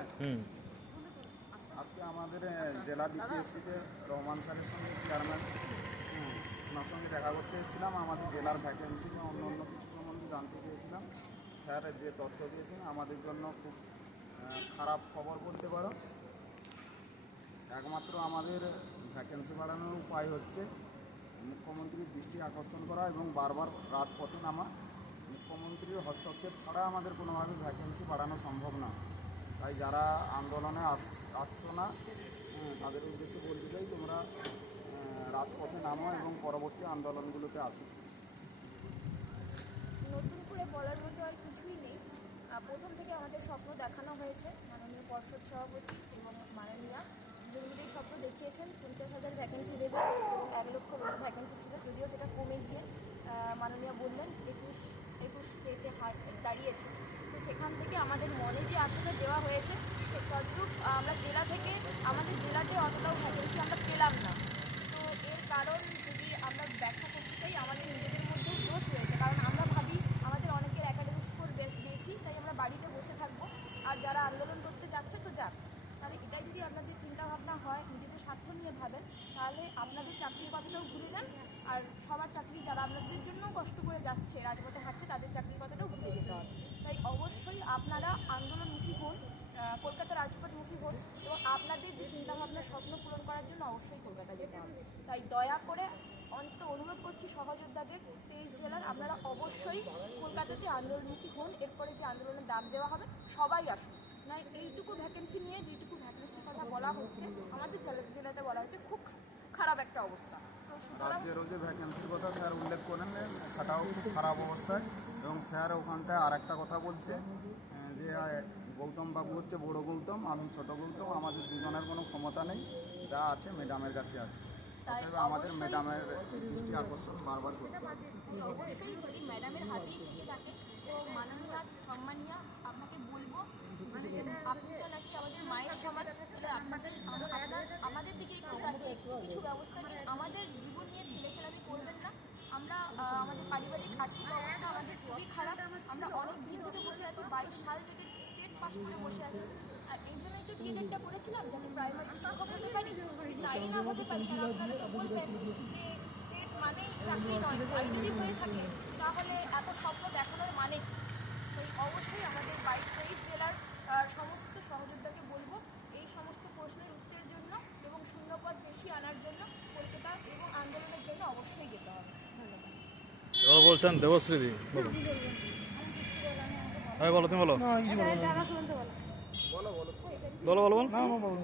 হচ্ছে। আজকে আমাদের জেলা ডিপিএসসিতে রহমান স্যারের সঙ্গে চেয়ারম্যান ওনার সঙ্গে দেখা করতে এসেছিলাম। আমাদের জেলার ভ্যাকেন্সি বা অন্য অন্য কিছু সম্বন্ধে জানতে চেয়েছিলাম। স্যার যে তথ্য দিয়েছেন আমাদের জন্য খুব খারাপ খবর বলতে পারো। একমাত্র আমাদের ভ্যাকেন্সি বাড়ানোর উপায় হচ্ছে মুখ্যমন্ত্রীর দৃষ্টি আকর্ষণ করা এবং বারবার রাজপথে নামা। মুখ্যমন্ত্রীর হস্তক্ষেপ ছাড়া আমাদের কোনোভাবে ভ্যাকেন্সি বাড়ানো সম্ভব না। তাই যারা আন্দোলনে আসছো না তাদের উদ্দেশ্যে বলতে চাই, তোমরা রাজপথে নামো এবং পরবর্তী আন্দোলনগুলোতে আসো। নতুন করে বলার মতো আর কিছুই নেই। প্রথম থেকে আমাদের স্বপ্ন দেখানো হয়েছে, মাননীয় পর্ষদ সভাপতি এবং মাননীয়া দুজনেই স্বপ্ন দেখিয়েছেন 50,000 ভ্যাকেন্সি দেবে এবং 1 লক্ষ ভ্যাকেন্সি ছিল, যদিও সেটা কমে গিয়ে মাননীয়া বললেন 21 স্টেটে দাঁড়িয়েছে। তো সেখান থেকে আমাদের মনে যে আশাটা দেওয়া হয়েছে তদ্রূপ আমরা জেলা থেকে আমাদের জেলাতে অতটাও ভ্যাকেন্সি আমরা পেলাম না। তো এর কারণ যদি আমরা ব্যাখ্যা করতে চাই, আমাদের নিজেদের মধ্যেও দোষ রয়েছে। কারণ আমরা ভাবি আমাদের অনেকের অ্যাকাডেমিক স্কোর বেশি, তাই আমরা বাড়িতে বসে থাকবো, আর যারা আন্দোলন করতে যাচ্ছে তো যাক। তাহলে এটাই যদি আপনাদের চিন্তাভাবনা হয়, নিজেদের স্বার্থ নিয়ে ভাবেন, তাহলে আপনাদের চাকরির কথাটাও ভুলে যান। আর সবার চাকরি যারা আপনাদের জন্য কষ্ট করে যাচ্ছে, রাজপথে হাঁটছে, তাদের চাকরির কথাটাও ভুলে যেতে হবে। তাই অবশ্যই আপনারা আন্দোলনমুখী হন, কলকাতা রাজপথমুখী হন এবং আপনাদের যে চিন্তাভাবনা স্বপ্ন পূরণ করার জন্য অবশ্যই কলকাতা যেতে হবে। তাই দয়া করে অন্তত অনুরোধ করছি সহযোদ্ধাদের 23 জেলার আপনারা অবশ্যই কলকাতাতে আন্দোলনমুখী হন। এরপরে যে আন্দোলনের ডাক দেওয়া হবে সবাই আসুন। নয় এইটুকু ভ্যাকেন্সি নিয়ে যেটুকু ভ্যাকেন্সির কথা বলা হচ্ছে, আমাদের জেলাতে বলা হচ্ছে খুব খারাপ একটা অবস্থা। তো রাজ্যের যে ভ্যাকেন্সির কথা স্যার উল্লেখ করেন সেটাও খুব খারাপ অবস্থায়। এবং স্যার ওখানটায় আর একটা কথা বলছে যে গৌতম বাবু হচ্ছে বড় গৌতম, আমি ছোট গৌতম, আমাদের দুজনের কোনো ক্ষমতা নেই, যা আছে ম্যাডামের কাছে আছে। অতএব আমাদের ম্যাডামের দৃষ্টি আকর্ষণ বারবার করতে হবে। অবশ্যই যদি ম্যাডামের হাতেই থেকে থাকে তো মাননীয়া সম্মানীয়া আপনাকে বলবো, আপনি তো নাকি আমাদের মায়ের সমান, আমাদের দিকে একটু তাকিয়ে কিছু ব্যবস্থা নিয়ে আমাদের জীবন নিয়ে ছেলেখেলামি করবেন না। আমরা আমাদের পারিবারিক আর্থিক অবস্থা আমাদের খুবই খারাপ। আমরা অনেক দিন থেকে বসে আছি, 22 সাল থেকে টেট পাস করে বসে আছি। এই জন্যই তো টেটটা করেছিলাম, যাতে প্রাইমারি শিক্ষক হতে পারি, তাই না হতে পারি। আর আপনারা তো বলবেন যে টেট মানেই চাকরি নয়, তাই যদি হয়ে থাকে তাহলে এত স্বপ্ন দেখানোর মানে। তাই অবশ্যই আমাদের 22-23 জেলার সমস্ত সহযোদ্ধাকে বলবো এই সমস্ত প্রশ্নের উত্তরের জন্য এবং শূন্যপদ বেশি আনার জন্য কলকাতা এবং আন্দোলনের জন্য অবশ্যই যেতে হবে। ধন্যবাদ। বলছেন দেবশ্রীদি, বলুন। হ্যাঁ বলো, তুমি বলো। বলো বলো বলো বলো বলো।